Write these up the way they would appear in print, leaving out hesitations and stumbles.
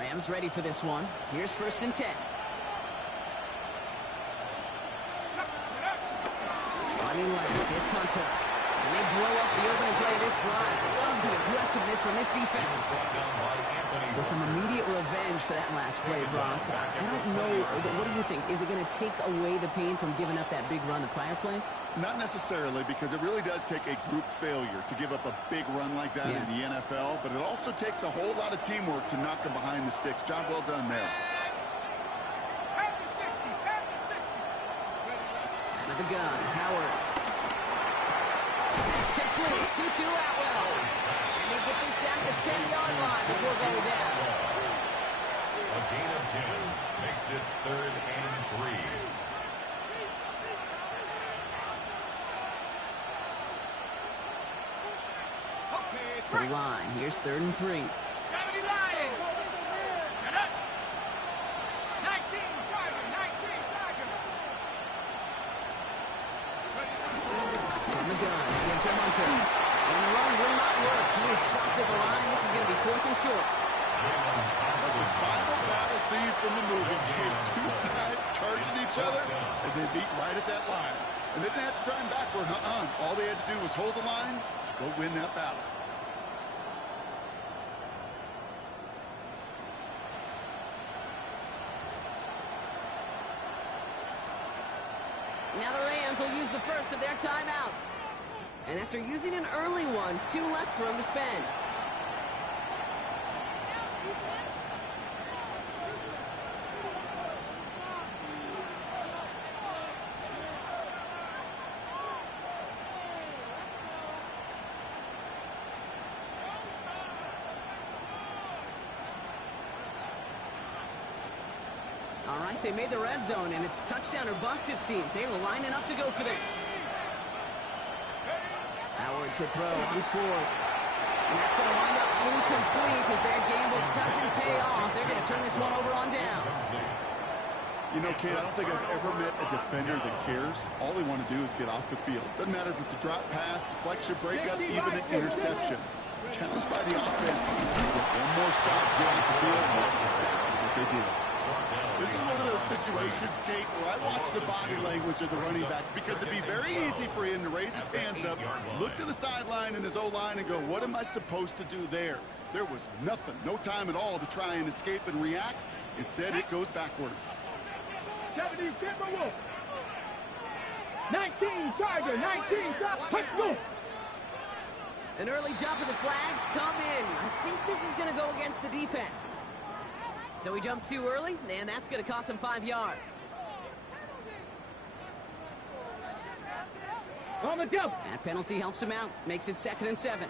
Rams ready for this one. Here's 1st and 10. Running left, it's Hunter. And they blow up the opening play of this drive. Love the aggressiveness from this defense. So some immediate revenge for that last play, Brock. I don't know, what do you think? Is it going to take away the pain from giving up that big run the prior play? Not necessarily, because it really does take a group failure to give up a big run like that in the NFL, but it also takes a whole lot of teamwork to knock them behind the sticks. Job well done there. Out of the gun, Howard. That's complete. 2-2 Atwell. And they get this down to the 10-yard line before going down. A gain of 10 makes it 3rd and 3. To the line. Here's 3rd and 3. 70 Lions. Shut up. 19 Tiger. 19 Tiger. From the gun. Again to Hunter. And the run will not work. He is stopped at the line. This is going to be 4th and short. The final battle scene from the movie came two sides charging each other, and they beat right at that line. And they didn't have to drive backward. All they had to do was hold the line to go win that battle. Now the Rams will use the first of their timeouts. And after using an early one, 2 left for them to spend. All right, they made the red zone, and it's touchdown or bust, it seems. They were lining up to go for this. Howard to throw on 4th. And that's going to wind up incomplete as that gamble doesn't pay off. They're going to turn this one over on downs. You know, Kate, I don't think I've ever met a defender that cares. All they want to do is get off the field. Doesn't matter if it's a drop pass, deflection, breakup, even an interception. Challenged by the offense. Get one more stop to get off the field, and that's exactly what they did. This is one of those situations, Kate, where I watch the body language of the running back, because it'd be very easy for him to raise his hands up, look to the sideline and his O-line and go, what am I supposed to do there? There was nothing, no time at all to try and escape and react. Instead, it goes backwards. 70 Timberwolf. 19 Tiger. 19 Tiger. Let's go. An early jump of the flags come in. I think this is going to go against the defense. So he jumped too early, and that's going to cost him 5 yards. On the jump. That penalty helps him out. Makes it 2nd and 7.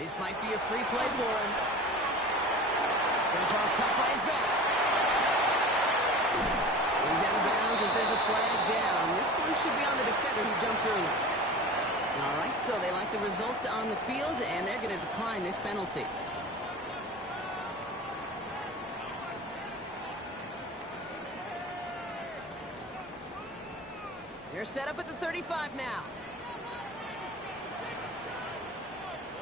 This might be a free play for him. Jump off cut by his back. He's out of bounds as there's a flag down. This one should be on the defender who jumped early. All right, so they like the results on the field, and they're going to decline this penalty. They're set up at the 35 now.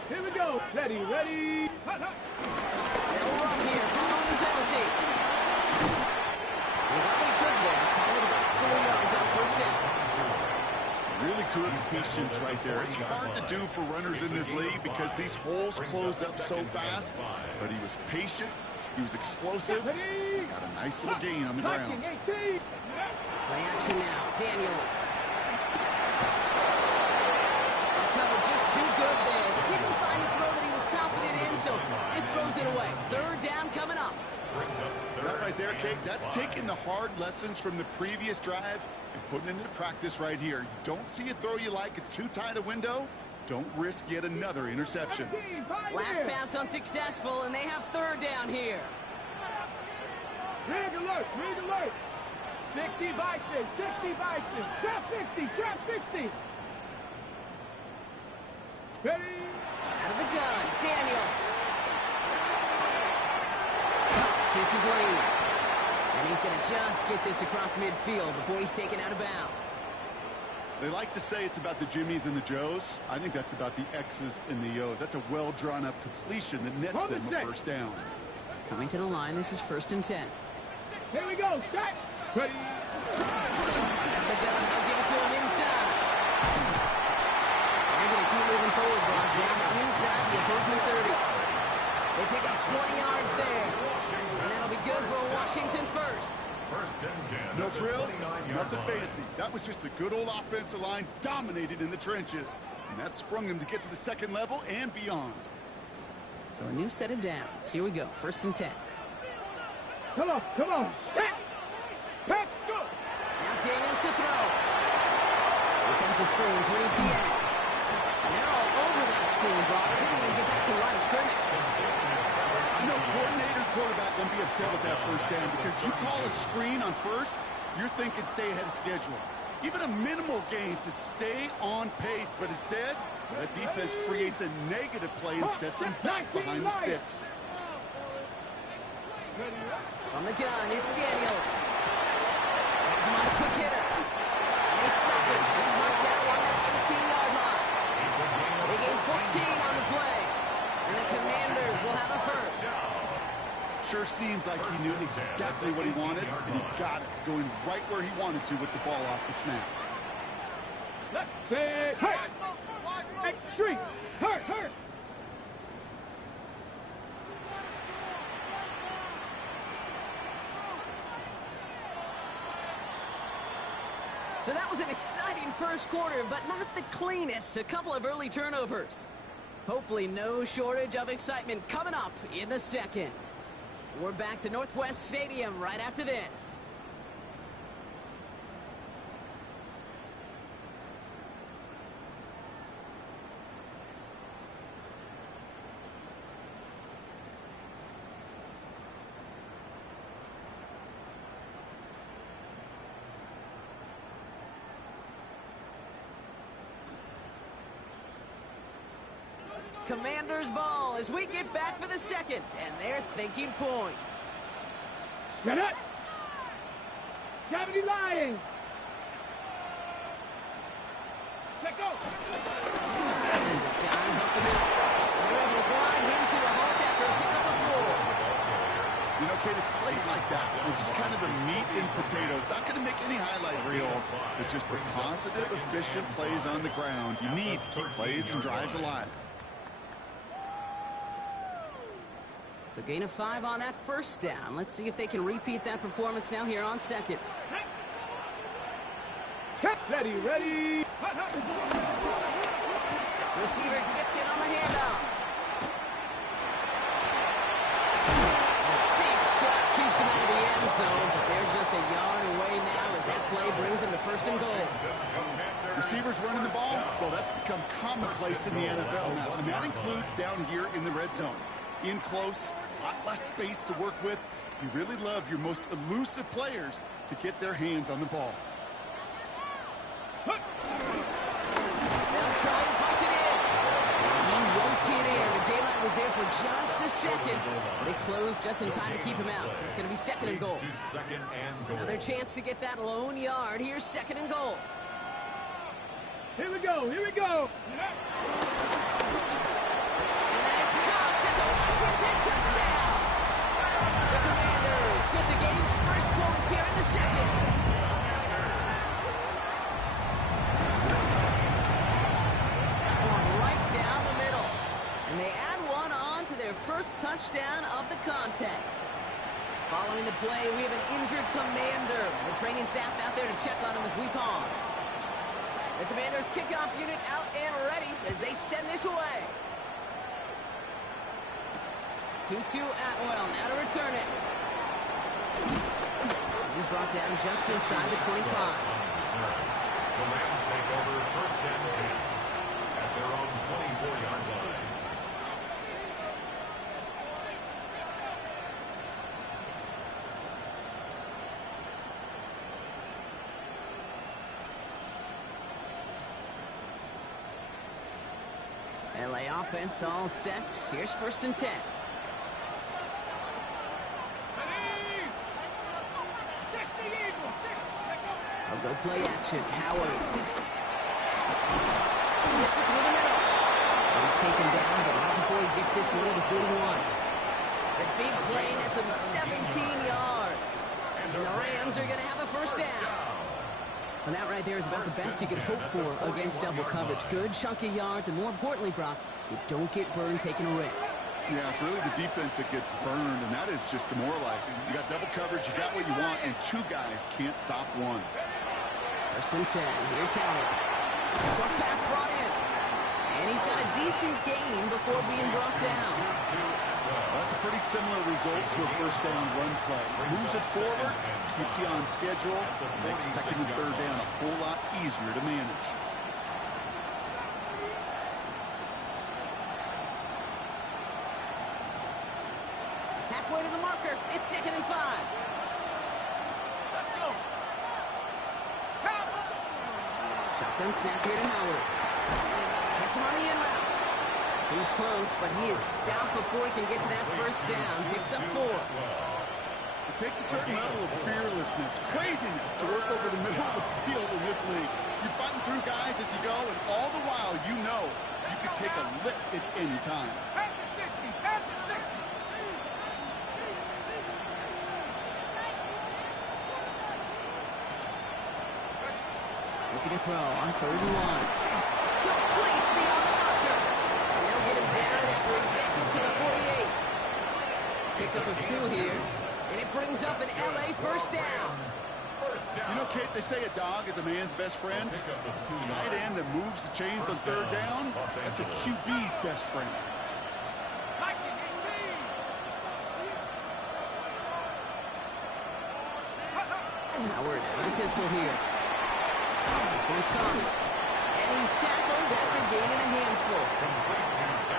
Here we go. Ready, ready. They'll run here, following the penalty. They got me good there. Call it about 4 yards on 1st down. Really good patience right there. It's hard to do for runners in this league because these holes close up so fast. But he was patient. He was explosive. Got a nice little gain on the ground. Play action now. Daniels. Cover just too good there. Didn't find the throw that he was confident in, so just throws it away. 3rd down coming up. That right there, Kate, that's taking the hard lessons from the previous drive and putting it into practice right here. You don't see a throw you like, it's too tight a window, don't risk yet another interception. Last pass unsuccessful, and they have 3rd down here. Rig alert, rig alert. 60 Bison, 60 Bison. Trap 60, trap 60. Ready. Out of the gun, Daniels. This is lane. And he's going to just get this across midfield before he's taken out of bounds. They like to say it's about the Jimmies and the Joes. I think that's about the X's and the O's. That's a well-drawn-up completion that nets them a first down. Coming to the line, this is 1st and 10. Here we go. Set. Ready. They'll give it to him inside. They're going to keep moving forward, Brock. Down inside the opposing 30. They pick up 20 yards there. And that'll be good for a Washington first. 1st and 10. No frills, nothing fancy. That was just a good old offensive line dominated in the trenches. And that sprung them to get to the second level and beyond. So a new set of downs. Here we go. 1st and 10. Come on. Come on. Set. Pass. Go. Now Daniels to throw. Here comes the screen for ETN. And they're all over that screen, Brock. Didn't even get back to the line of scrimmage. I know coordinator quarterback won't be upset with that first down because you call a screen on first, you're thinking stay ahead of schedule. Even a minimal gain to stay on pace, but instead, that defense creates a negative play and sets them back behind the sticks. From the gun, it's Daniels. That's him on a quick hitter. And they stop him. He's marked out on that 18-yard line. They gain 14 on the play. And the Commanders will have a first. Sure seems like he knew exactly what he wanted, and he got it, going right where he wanted to with the ball off the snap. Let's say, hurt. Extreme. Hurt. So that was an exciting first quarter, but not the cleanest. A couple of early turnovers. Hopefully no shortage of excitement coming up in the second. We're back to Northwest Stadium right after this. Commanders ball as we get back for the second, and they're thinking points. Get it. Gravity lying. Let go. There's a dime up the middle. They're able to grind him to a halt after a pickup of 4. You know, Kate, it's plays like that, which is kind of the meat and potatoes. Not going to make any highlight reel, but just the positive, efficient plays on the ground. You need to keep plays and drives alive. So gain of 5 on that first down. Let's see if they can repeat that performance now here on second. Ready. Receiver gets in on the handoff. Big shot keeps him out of the end zone, but they're just a yard away now as that play brings them to 1st and goal. Receivers running the ball, well, that's become commonplace in the NFL now, and that includes down here in the red zone. In close, a lot less space to work with. You really love your most elusive players to get their hands on the ball. They'll try and punch it in. He won't get in. The daylight was there for just a second. They closed just in time to keep him out. So it's going to be 2nd and goal. Another chance to get that lone yard. Here's 2nd and goal. Here we go. And that's caught. It's a Washington touchdown. The Commanders get the game's first points here in the second. Right down the middle. And they add one on to their first touchdown of the contest. Following the play, we have an injured Commander. The training staff out there to check on him as we pause. The Commanders kickoff unit out and ready as they send this away. 2-2 Atwell, now to return it. He's brought down just inside the 25. The Rams take over 1st and 10 at their own 24-yard line. LA offense all set. Here's 1st and 10. I'll go play action. Howard. Gets it through the middle. He's taken down, but not before he gets this one to the 41. The big play nets him 17 yards. And the Rams are going to have a first down. And that right there is about the best you can hope for against double coverage. Good chunky yards, and more importantly, Brock, you don't get burned taking a risk. Yeah, it's really the defense that gets burned, and that is just demoralizing. You got double coverage, you got what you want, and two guys can't stop one. First and 10. Here's Howard. Short pass brought in. And he's got a decent gain before being brought down. Well, that's a pretty similar result to a first down run play. Moves it forward, keeps you on schedule, makes second and third down a whole lot easier to manage. Halfway to the marker. It's 2nd and 5. Let's go. Counts. Shotgun snap here to Howard. Gets him on the in route. He's close, but he is stout before he can get to that first down. Picks up 4. It takes a certain level of fearlessness, craziness to work over the middle of the field in this league. You're fighting through guys as you go, and all the while you know you could take a lick at any time. At the 60. At the 60. Looking to throw on 3rd and 1. Complete beyond the marker. And they'll get him down after he gets it to the 48. Picks up a 2 here. And it brings up an LA first down. You know, Kate, they say a dog is a man's best friend. Tight end that moves the chains on 3rd down, that's a QB's best friend. Howard with a pistol here. This one's caught. And he's tackled after gaining a handful.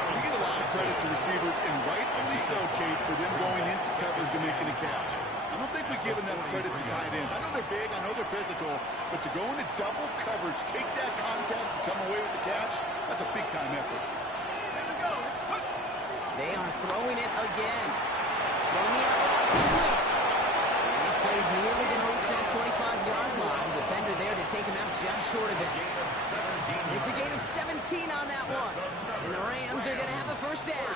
We get a lot of credit to receivers, and rightfully so, Kate, for them going into coverage and making a catch. I don't think we give enough credit to tight ends. I know they're big, I know they're physical, but to go into double coverage, take that contact, and come away with the catch, that's a big-time effort. They are throwing it again. Going the outright complete. And this play is nearly going to reach that 25-yard line. The defender there to take him out just short of it. It's a gain of 17 on that one. And the Rams are going to have a first down.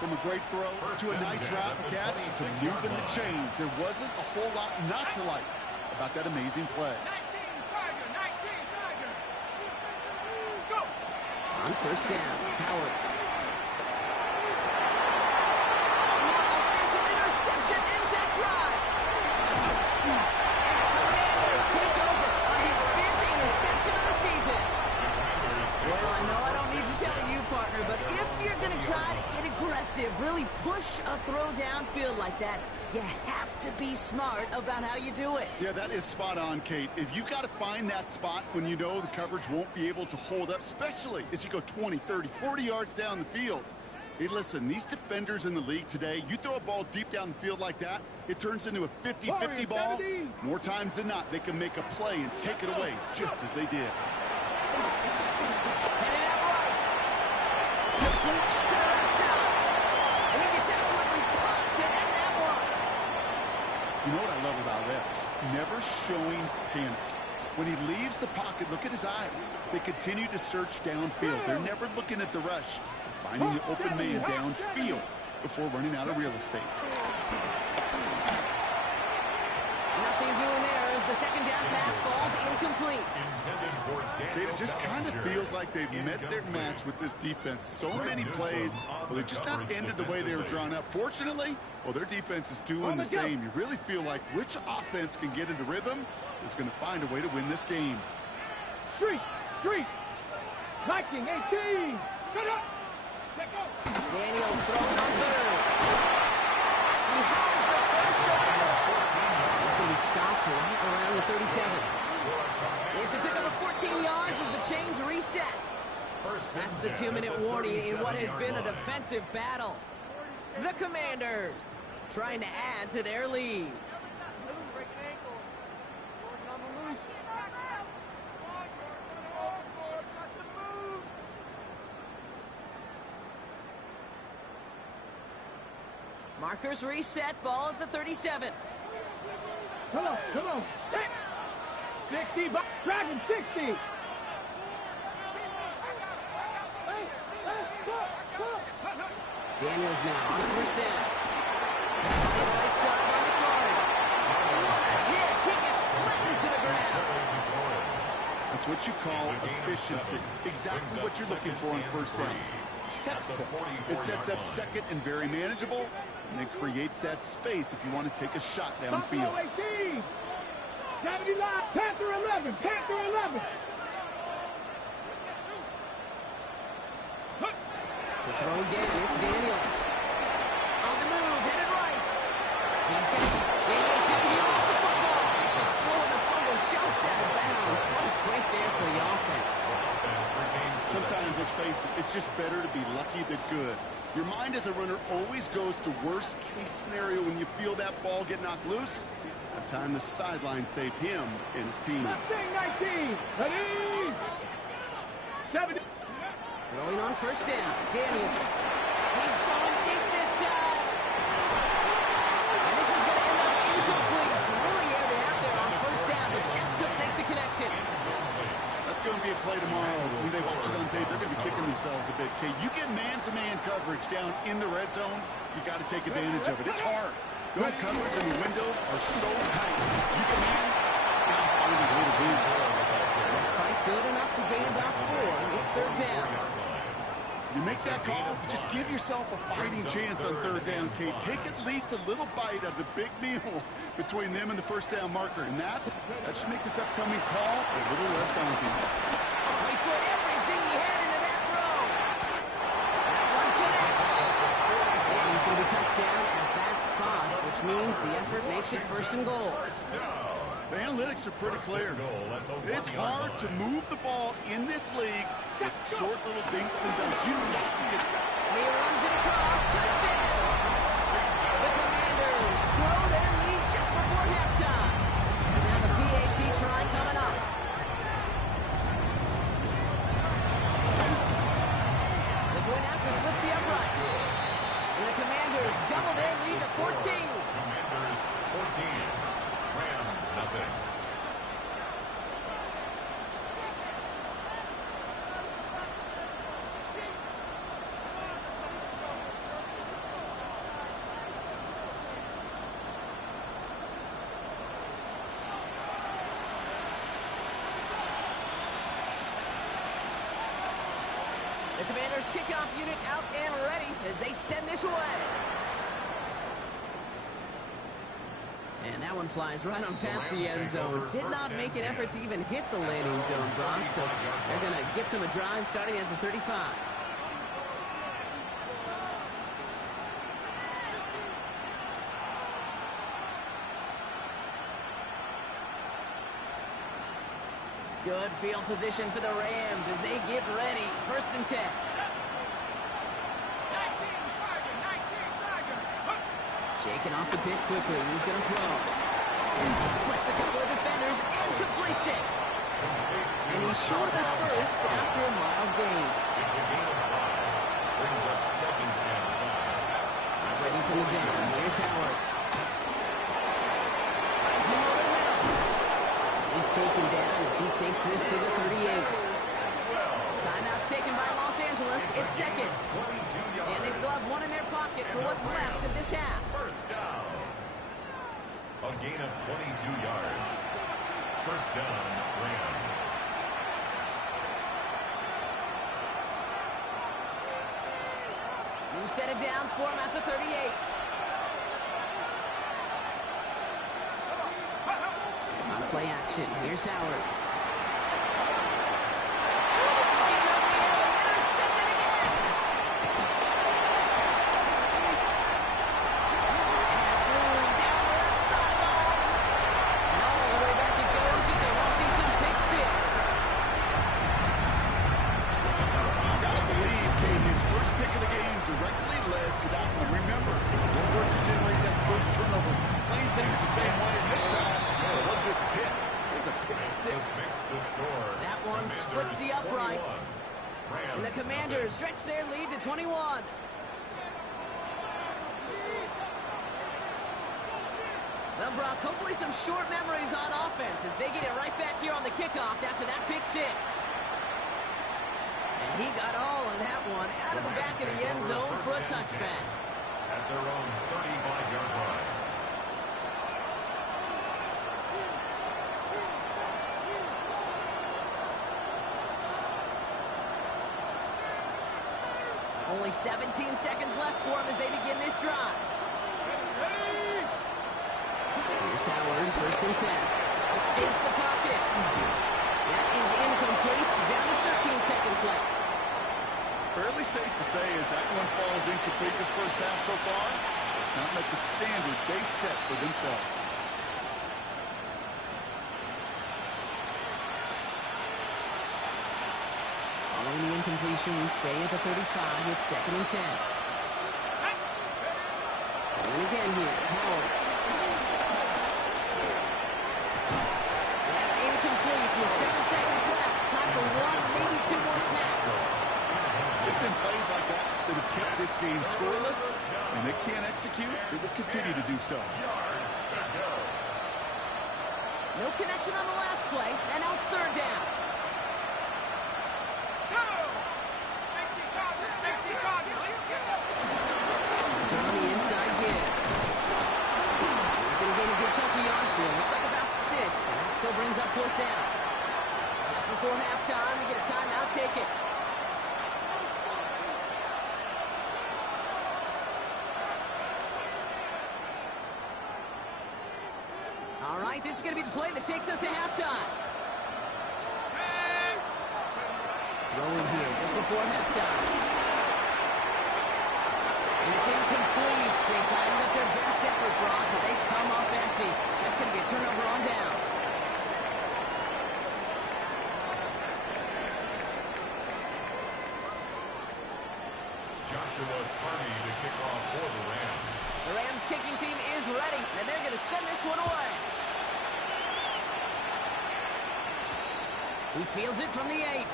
From a great throw to a nice route and catch to moving the chains, there wasn't a whole lot not to like about that amazing play. 19 Tiger. 19 Tiger. Let's go. On first down, Howard. Interception ends that drive. And the Commanders take over on his 5th interception of the season. Well, I know I don't need to tell you, partner, but if you're going to try to get aggressive, really push a throw downfield like that, you have to be smart about how you do it. Yeah, that is spot on, Kate. If you've got to find that spot when you know the coverage won't be able to hold up, especially as you go 20, 30, 40 yards down the field. Hey, listen, these defenders in the league today, you throw a ball deep down the fild like that, it turns into a 50-50 ball. More times than not, they can make a play and take it away, just as they did. Headed out right. Complete to the right side. And he gets absolutely pumped to end that one. You know what I love about this? Never showing panic. When he leaves the pocket, look at his eyes. They continue to search downfield. They're never looking at the rush. Finding the open man downfield before running out of real estate. Nothing doing there as the second down pass falls incomplete. It just kind of feels like they've met their match with this defense. So many plays, well, they just not ended the way they were drawn up. Fortunately, well, their defense is doing the same. You really feel like which offense can get into rhythm is going to find a way to win this game. Street. Viking 18. Shut up. Daniels throwing on 3rd. He has the first down. It's going to be stopped right around the 37. It's a pickup of 14 yards as the chains reset. That's the 2-minute warning in what has been a defensive battle. The Commanders trying to add to their lead. Markers reset, ball at the 37. Come on. 60, Dragon 60. Daniels now on first down. On the right side by McLaurin. What a hit! He gets flattened to the ground. That's what you call efficiency. Exactly what you're looking for on first down. Textbook. It sets up second and very manageable, and it creates that space if you want to take a shot downfield. 18. 79. Panther 11. Panther 11. To throw again, it's Daniels. On the move, headed right. He's got Daniels hit. He lost the football. Oh, and the fumble jumps out of bounds. What a break there for the offense. Sometimes, let's face it, it's just better to be lucky than good. Your mind as a runner always goes to worst case scenario when you feel that ball get knocked loose. That time the sideline saved him and his team. Left wing 19. Ready. 70. Throwing on first down, Daniels. He's going deep this time. And this is going to end up incomplete. Really aired it out there on first down, but just couldn't make the connection. That's going to be a play tomorrow. When they watch it on tape, they're going to be kicking themselves a bit. Okay, you get man-to-man coverage down in the red zone, you got to take advantage of it. It's hard. Zone coverage and the windows are so tight. You can find a way to win. This fight good enough to gain about 4. It's third down. You make that call to just give yourself a fighting chance on third down, Kate. Take at least a little bite out of the big meal between them and the first down marker. And that should make this upcoming call a little less daunting. Oh, he put everything he had into that throw. That one connects. And he's going to be touched down at that spot, which means the effort makes it first and goal. The analytics are pretty clear. It's hard to move the ball in this league with short little dinks and dunks. You got to get that. He runs it across. Touchdown. The Commanders blow their lead just before halftime. And now the PAT try coming up. The point after splits the upright. And the Commanders double their lead to 14. Commanders 14. Rams nothing. The Commanders kickoff unit out and ready as they send this away. And that one flies right on past the end zone. Did not make an effort to even hit the landing zone, Brock. So they're going to gift him a drive starting at the 35. Good field position for the Rams as they get ready. First and 10. Shaking off the pit quickly. He's going to throw. Splits a couple of defenders and completes it. And he's short of the first after a mild gain. It's a gain of 5. Brings up second and 5. Ready from the gun. Here's Howard. Finds him over the middle. He's taken down as he takes this to the 38. Timeout taken by Los Angeles. It's second. And they still have one in their pocket for what's left of this half. First down. A gain of 22 yards. First down, Rams. New set of downs for him at the 38. On play action. Here's Howard. Splits the uprights. And the Commanders stretch their lead to 21. Well, Brock, hopefully some short memories on offense as they get it right back here on the kickoff after that pick six. And he got all fouling that one out of the back of the end zone for a touchback. At their own 35-yard line. Only 17 seconds left for him as they begin this drive. Here's Howard, 1st and 10. Escapes the pocket. That is incomplete. Down to 13 seconds left. Fairly safe to say as that one falls incomplete this first half so far. It's not met the standard they set for themselves. Following the incompletion, we stay at the 35 with 2nd and 10. And again here, Howard. That's incomplete with 7 seconds left. Time for one, maybe 2 more snaps. It's been plays like that that have kept this game scoreless, and they can't execute. They will continue to do so. No connection on the last play, and now it's 3rd down. So on the inside give. He's going to gain a good chunk of yards here. Looks like about 6, but that still brings up 4th down. Just before halftime, we get a timeout, take it. All right, this is going to be the play that takes us to halftime. Throwing here just before halftime. And it's incomplete. They tightened up their best effort, Brock, but they come up empty. That's going to be a turnover on downs. Joshua Carney to kick off for the Rams. The Rams kicking team is ready, and they're going to send this one away. He fields it from the 8.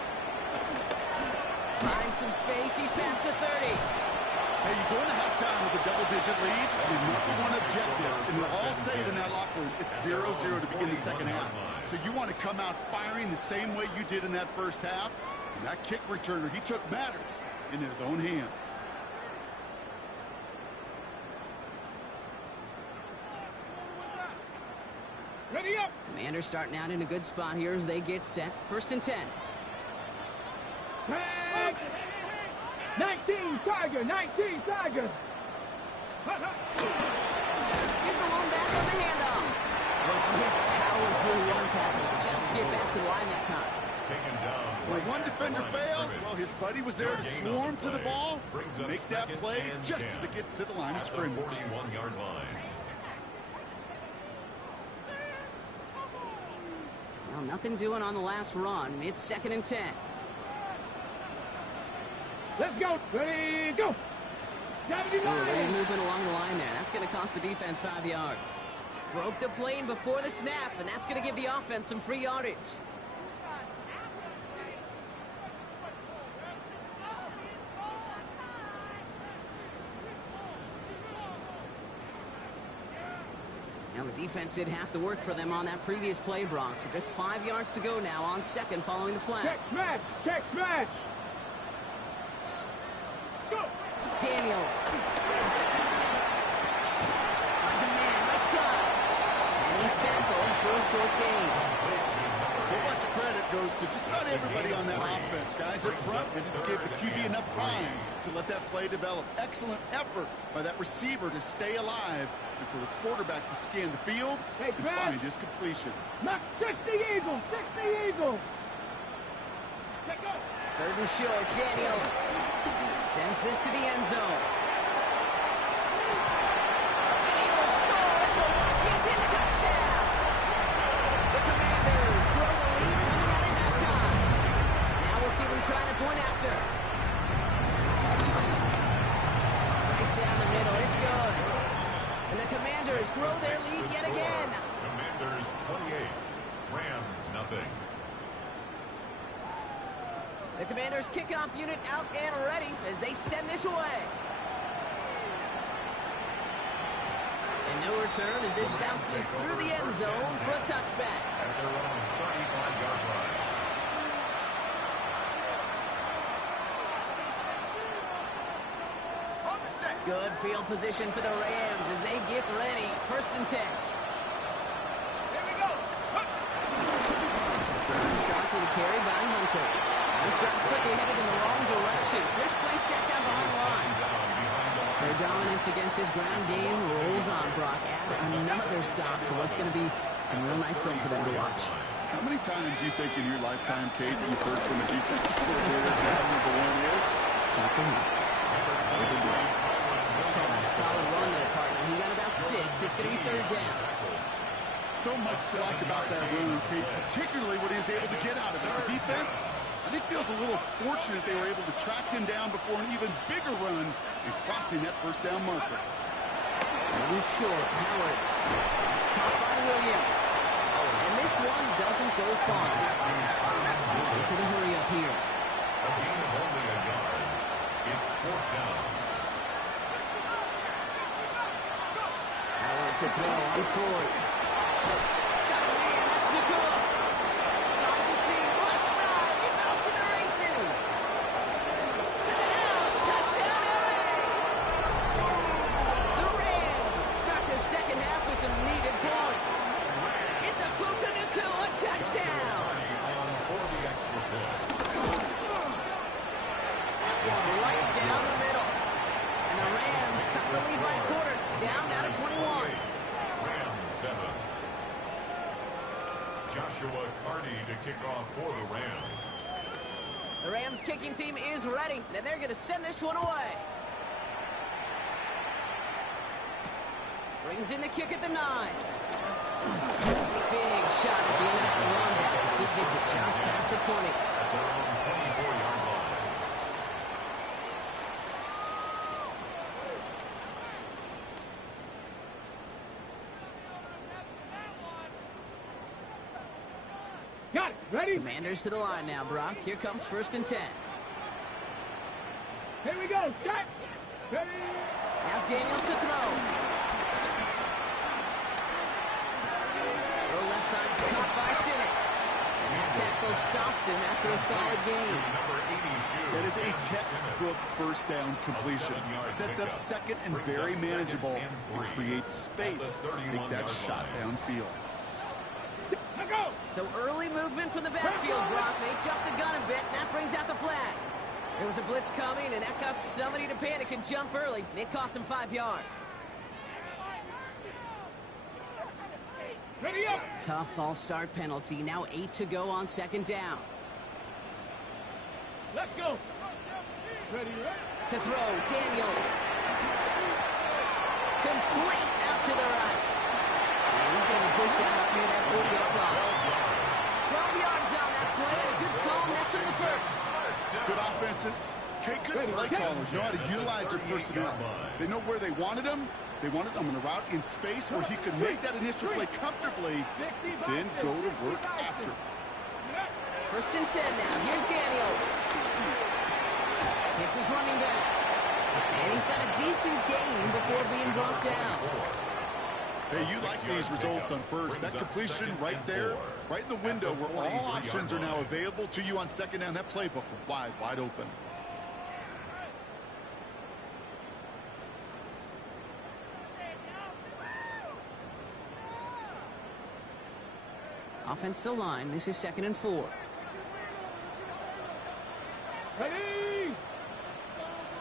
Finds some space. He's past the 30. Hey, you go into halftime with a double-digit lead, your number one objective, and they're all saying in that locker room, it's 0-0 to begin the second half. So you want to come out firing the same way you did in that first half. And that kick returner, he took matters in his own hands. Ready up. Commanders starting out in a good spot here as they get set. 1st and 10. 19 Tiger, 19 Tiger. Here's the lone back on the handoff. Well, he had to power through one tackle just to get back to the line that time. Taken down. When one defender failed, well, his buddy was there to swarm to the ball, make that play just as it gets to the line of scrimmage. 41-yard line. Well, nothing doing on the last run. It's 2nd and 10. Let's go. Ready, go. 79. Little movement along the line there. That's going to cost the defense 5 yards. Broke the plane before the snap, and that's going to give the offense some free yardage. Now the defense did have to work for them on that previous play, Brock. So just 5 yards to go now on 2nd following the flag. Check smash. Check smash. Go. Daniels. Finds a man right side. And he's tackled for a short gain. A whole bunch of credit goes to just about everybody on that offense. Guys up front, they gave the QB enough time to let that play develop. Excellent effort by that receiver to stay alive and for the quarterback to scan the field and find his completion. Knock 60 Eagles. 60 Eagles. Check go. 3rd and short. Daniels sends this to the end zone. And he will score. It's a Washington touchdown. The Commanders grow the lead coming out of halftime. Now we'll see them try the point after. Right down the middle. It's good. And the Commanders throw their lead yet again. Commanders 28, Rams nothing. The Commanders kickoff unit out and ready as they send this away. And no return as this bounces through the end zone for a touchback. At their own 35-yard line. Good field position for the Rams as they get ready. 1st and 10. Here we go. Starts with a carry by Hunter. This drive's quickly headed in the wrong direction. First play set down behind the line. Their dominance against his ground game rolls on, Brock. Add another stop to what's going to be some real nice film for them to watch. How many times do you think in your lifetime, Kate, that you've heard from a defensive coordinator that number one is? Stop the run. Let's call that a solid run there, partner. He got about 6. It's going to be 3rd down. So much to like about that run, Kate, particularly what he was able to get out of it. The defense, I think, feels a little fortunate they were able to track him down before an even bigger run and crossing that 1st down marker. Moving short, Howard. That's caught by Williams. And this one doesn't go far. Goes to the hurry up here. A gain of only a yard. It's 4th down. Howard to throw on 4th. Got a man, that's Nakua. Trying to see left side. He's off to the races. To the house. Touchdown, LA. The Rams start the 2nd half with some needed points. It's a Puka Nakua touchdown. For the extra point. Right down the middle. And the Rams cut the lead by a quarter. Down now to 21. Rams 7. Joshua Carty to kick off for the Rams. The Rams kicking team is ready, and they're going to send this one away. Brings in the kick at the 9. Big shot at the end of that run back as he gets it just past the 20. At their own 24-yard line. Got it. Ready? Commanders to the line now, Brock. Here comes 1st and 10. Here we go. Start. Ready? Now Daniels to throw. Throw left side is caught by Sinnott. And that tackle stops him after a solid gain. Number 82. That is a textbook 1st down completion. Sets up 2nd and very manageable and creates space to take that shot downfield. Let go. So early movement from the backfield, Brock. They jumped the gun a bit, and that brings out the flag. There was a blitz coming, and that got somebody to panic and jump early. It cost him 5 yards. Ready up. Tough false start penalty. Now 8 to go on 2nd down. Let's go. Ready, ready. To throw, Daniels. Complete out to the right. And he's going to be pushed out up near that 40-yard line. 12 yards on that play, and a good call. That's in the 1st. Good offenses. Okay, good play callers know how to utilize their personnel. They know where they wanted him. They wanted him in a route in space where he could make that initial play comfortably, then go to work after. 1st and 10 now. Here's Daniels. Hits his running back. And he's got a decent gain before being brought down. Hey, you like these results on 1st. That completion right there, right in the window where all options are now available to you on 2nd down. That playbook wide open. Offensive line. This is 2nd and 4. Ready.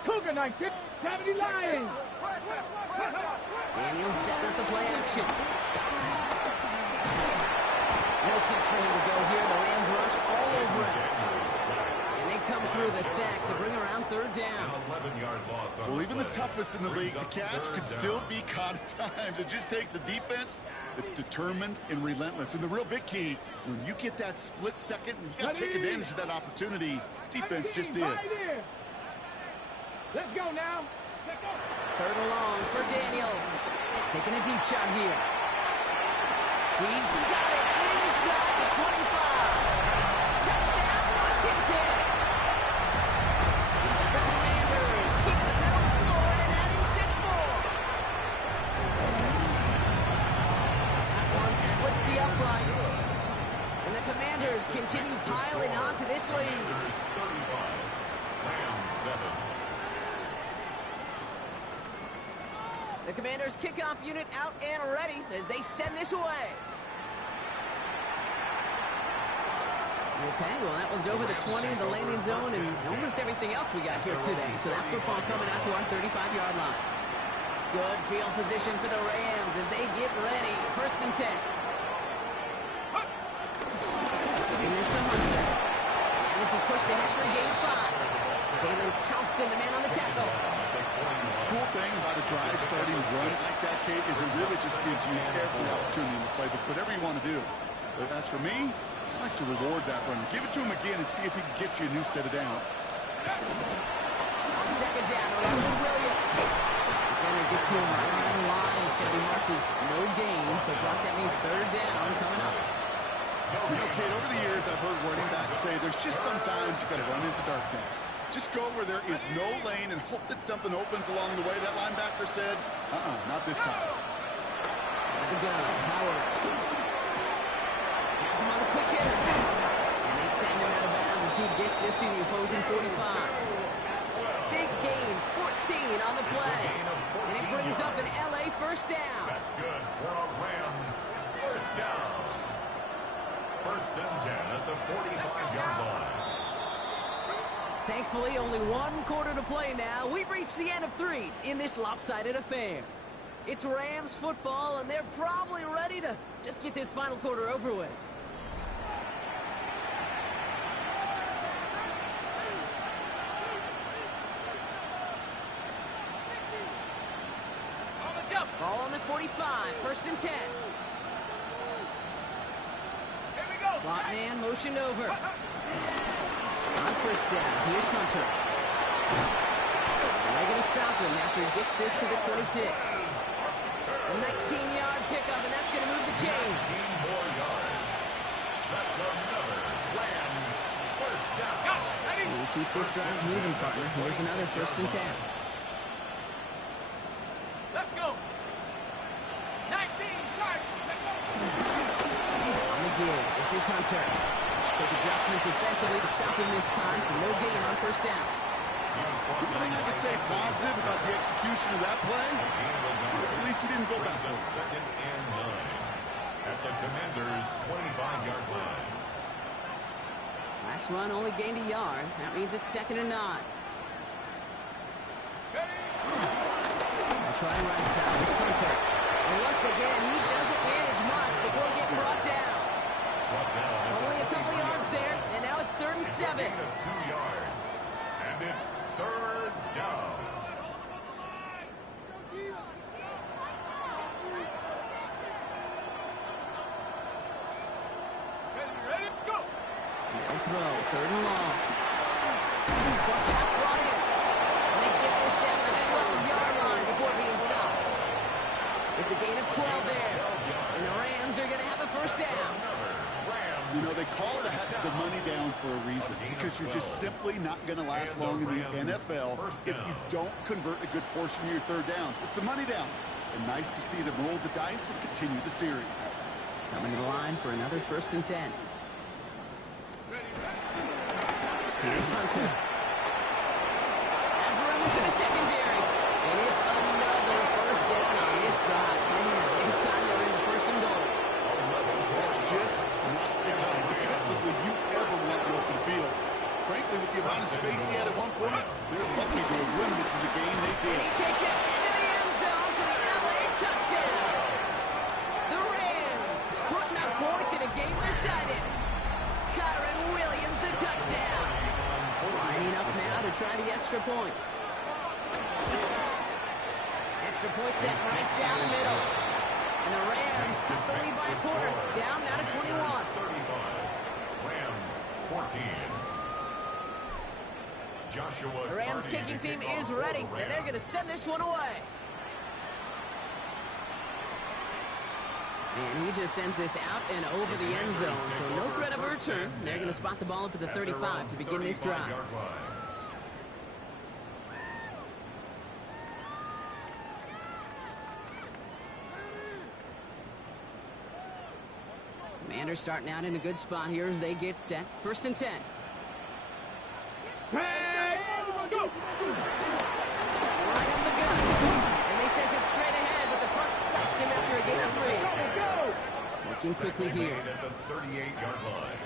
Cougar 19. 70 Lions. Daniels setting up the play action. No kicks for him to go here. The Rams rush all over him. And they come through the sack to bring around 3rd down. Well, even the toughest in the league to catch could still be caught at times. It just takes a defense that's determined and relentless. And the real big key, when you get that split second, you got to take advantage of that opportunity. Defense just did. Let's go now. Let's go. 3rd and long for Daniels. Taking a deep shot here. He's got it inside the 25. Touchdown, Washington. The Commanders keeping the pedal on the floor and adding 6 more. That one splits the uprights. And the Commanders continue piling onto this lead. 35. Rams 7. The Commanders' kickoff unit out and ready as they send this away. Okay, well, that one's over the 20, the landing zone, and almost everything else we got here today. So that football coming out to our 35-yard line. Good field position for the Rams as they get ready. 1st and 10. And this is Hunter. And this is pushed ahead for game 5. Jalen Thompson, the man on the tackle. Cool thing about a drive starting run like that, Kate, is it really just gives you every opportunity in the playbook, whatever you want to do. But as for me, I like to reward that run. Give it to him again and see if he can get you a new set of downs. On 2nd down, Williams. Defender gets to him right on the line. It's going to be marked as no gain. So, Brock, that means 3rd down coming up. You know, Kate, over the years, I've heard running backs say there's just sometimes you got to run into darkness. Just go where there is no lane and hope that something opens along the way. That linebacker said, not this time. The gun, Howard. Has him on the quick hitter. And they send him out of bounds as he gets this to the opposing 45. Big gain, 14 on the play. And it brings up an LA 1st down. That's good for a Rams 1st down. 1st and 10 at the 45-yard line. Thankfully, only 1 quarter to play now. We've reached the end of 3 in this lopsided affair. It's Rams football, and they're probably ready to just get this final quarter over with. Ball on the 45, 1st and 10. Slot man motioned over. On 1st down, here's Hunter. They're going to stop him after he gets this to the 26. A 19-yard pickup, and that's going to move the chains. 19 more yards. That's another Rams 1st down. We'll keep this drive moving, partner. Here's another 1st and 10. Let's go. 19, charge. On the give, this is Hunter. Quick adjustment defensively to stop him this time, so no gain on 1st down. The thing I could say positive about the execution of that play is at least he didn't go backwards. 2nd and 9 at the Commanders' 25-yard line. Last run only gained a yard. That means it's 2nd and 9. I'll try right side. It's Hunter. And once again, he doesn't manage much before getting brought down. Only a couple yards there, and now it's 3rd and 7. 2 yards, and it's 3rd down. Ready, go. No throw, 3rd and long. Short pass brought in. And they get this down to the 12-yard line before being stopped. It's a gain of 12 there. And the Rams are going to have a 1st down. You know, they call the money down for a reason, because you're just simply not going to last long in the NFL if you don't convert a good portion of your 3rd downs. It's the money down. And nice to see them roll the dice and continue the series. Coming to the line for another 1st and 10. Here's Hunter. Has room into the secondary. And it's another 1st down on this drive. Man, this time they're in the 1st and goal. That's just not the kind of defensively you ever want to open field. Frankly, with the amount of space he had at one point, they're lucky to have limited to the game they did. And he takes it into the end zone for the LA touchdown. The Rams putting up points in a game decided. Kyron Williams, the touchdown. Lining up now to try the extra points. Extra point set right down the middle. And the Rams cut the lead by a quarter. Down now to 21. 35. Rams 14. Joshua The Rams kicking team is ready, and they're going to send this one away. And he just sends this out and over the end zone, so no threat of a return. They're going to spot the ball up at the 35 to begin this drive. Commanders starting out in a good spot here as they get set. 1st and 10. Go. Line up the gun. And they send it straight ahead. Working quickly here. At the 38-yard line.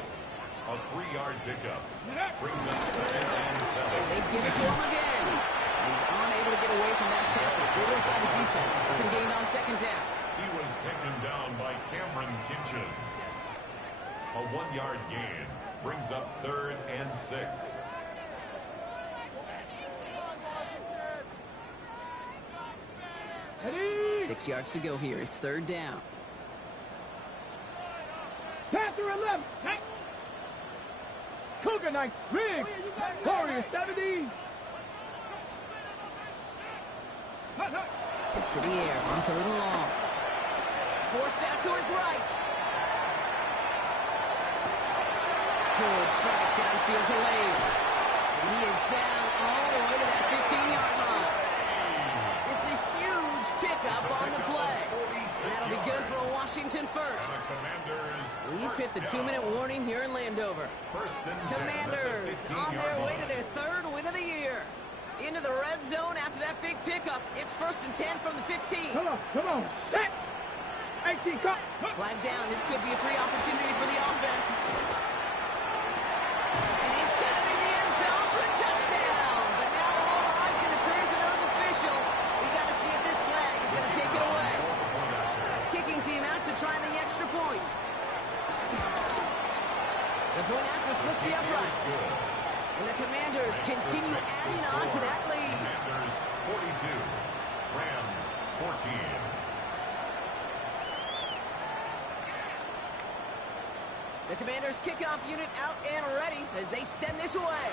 A 3-yard pickup. Brings up 2nd and 7. They give it to him again. He's unable to get away from that tackle. Good work by the defense. Nothing gained on 2nd down. He was taken down by Cameron Kitchens. A 1-yard gain. Brings up 3rd and 6. Ready? 6 yards to go here. It's 3rd down. Panther 11. Check. Cougar Knights. Riggs. Warrior 70. To the air on 3rd and long. Forced out to his right. Good strike downfield to Lane. And he is down all the way to that 15-yard line. It's a huge pickup on the play. And that'll be good for a Washington first. We've hit the 2-minute warning here in Landover. Commanders on their way to their 3rd win of the year. Into the red zone after that big pickup. It's 1st and 10 from the 15. Come on. Set. 18, cut. Flag down. This could be a free opportunity for the offense. And he's got it in the end zone for a touchdown. But now all eyes going to turn to those officials. We got to see if this flag is going to take it away. Kicking team out to try the extra points. The point after splits the uprights. And the Commanders continue adding on to that lead. Commanders 42, Rams 14. The Commanders kickoff unit out and ready as they send this away.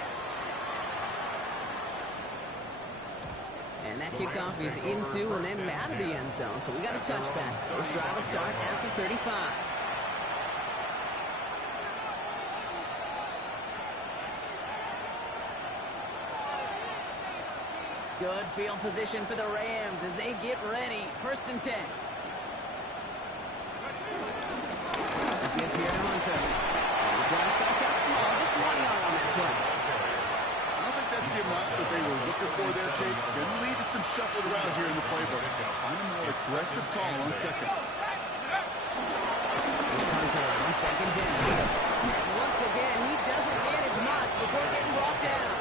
And that kickoff is into and then out of the end zone. So we got a touchback. This drive will start after 35. Good field position for the Rams as they get ready. 1st and 10. Give here to Hunter. The drive starts out small. Just 1 yard on that play. I don't think that's the amount that they were looking for there, Kate. Going to lead to some shuffle around here in the playbook. Find a more aggressive call on 2nd. It's Hunter on 2nd down. And once again, he doesn't manage much before getting brought down.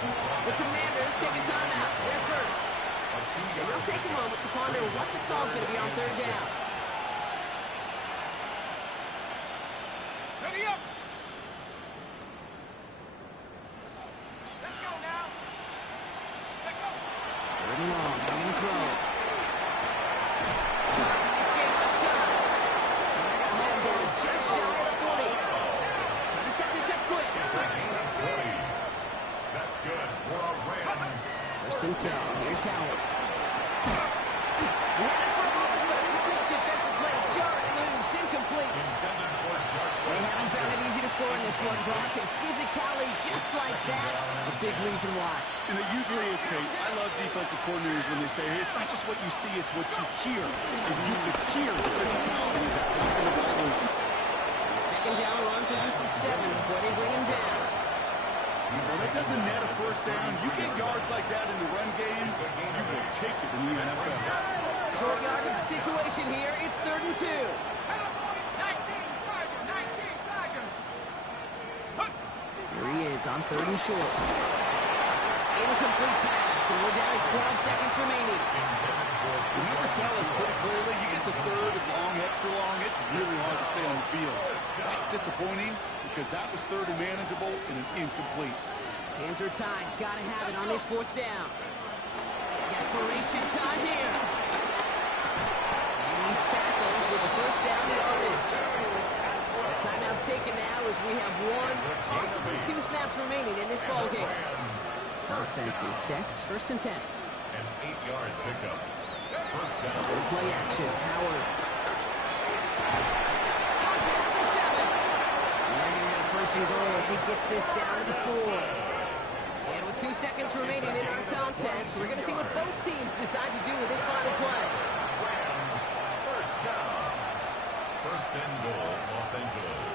The Commanders take a timeout. They're first. And they'll take a moment to ponder what the call's going to be on 3rd down. Ready up. Let's go now. Check up. 3rd and long. Going to throw. Nice game left side. And they're going to hold him just shy of the 40. Trying to set this up quick. That's good for our Rams. 1st and 10. Here's Howard. Ran it for a moment, but a complete defensive play. Jar it loose. Incomplete. They haven't found it easy to score in this one, Brock. And physicality just like that, a big reason why. And it usually is, Kate. I love defensive coordinators when they say, hey, it's not just what you see, it's what you hear. And you could hear the physicality of that blocking the ball loose. And the 2nd down run produces 7 before they bring him down. Well, that doesn't net a 1st down. You get yards like that in the run game, you will take it in the NFL. Short yardage situation here. It's 3rd and 2. 19, Tiger. Here he is on 3rd and short. Incomplete pass, and we're down to 12 seconds remaining. The numbers tell us pretty clearly, you get to 3rd and long, extra long, it's really hard to stay on the field. That's disappointing because that was 3rd and manageable and an incomplete. Hands are tied. Got to have it on this 4th down. Desperation time here. And he's tackled with the 1st down yardage. The timeout's taken now as we have 1, possibly 2 snaps remaining in this ballgame. Offense is set. 1st and 10. An 8-yard pickup. 1st down. Good play action. Howard. Has it at the 7. And they're going to have 1st and goal as he gets this down to the 4. And with 2 seconds remaining in our contest, we're going to see what both teams decide to do with this final play. Rams 1st down. 1st and goal, Los Angeles.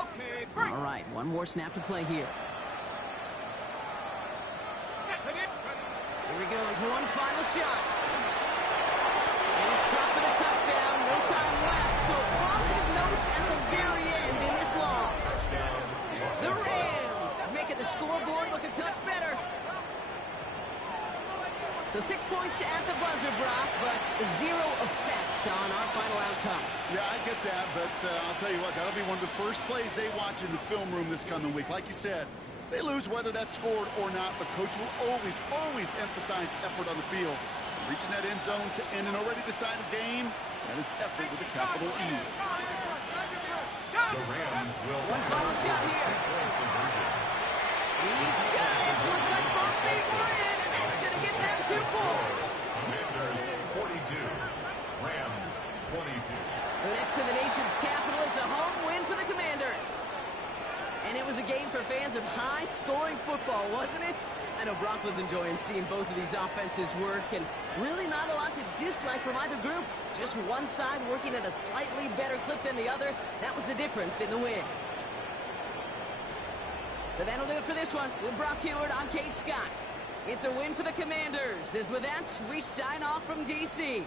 Okay, All right, one more snap to play here. Here he goes, one final shot. And it's caught for the touchdown. No time left, so positive notes at the very end in this loss. The Rams making the scoreboard look a touch better. So 6 points at the buzzer, Brock, but 0 effects on our final outcome. Yeah, I get that, but I'll tell you what, that'll be one of the first plays they watch in the film room this coming week. Like you said, they lose whether that's scored or not, but Coach will always emphasize effort on the field. Reaching that end zone to end an already decided game, that is effort with a capital E. The Rams will... One final shot here. He's got it. Looks like both feet were in, and that's going to get them 2 points. Commanders 42, Rams 22. So next to the nation's capital, it's a home win for the Commanders. And it was a game for fans of high-scoring football, wasn't it? I know Brock was enjoying seeing both of these offenses work, and really not a lot to dislike from either group. Just one side working at a slightly better clip than the other. That was the difference in the win. So that'll do it for this one. With Brock Heward, I'm Kate Scott. It's a win for the Commanders. As with that, we sign off from D.C.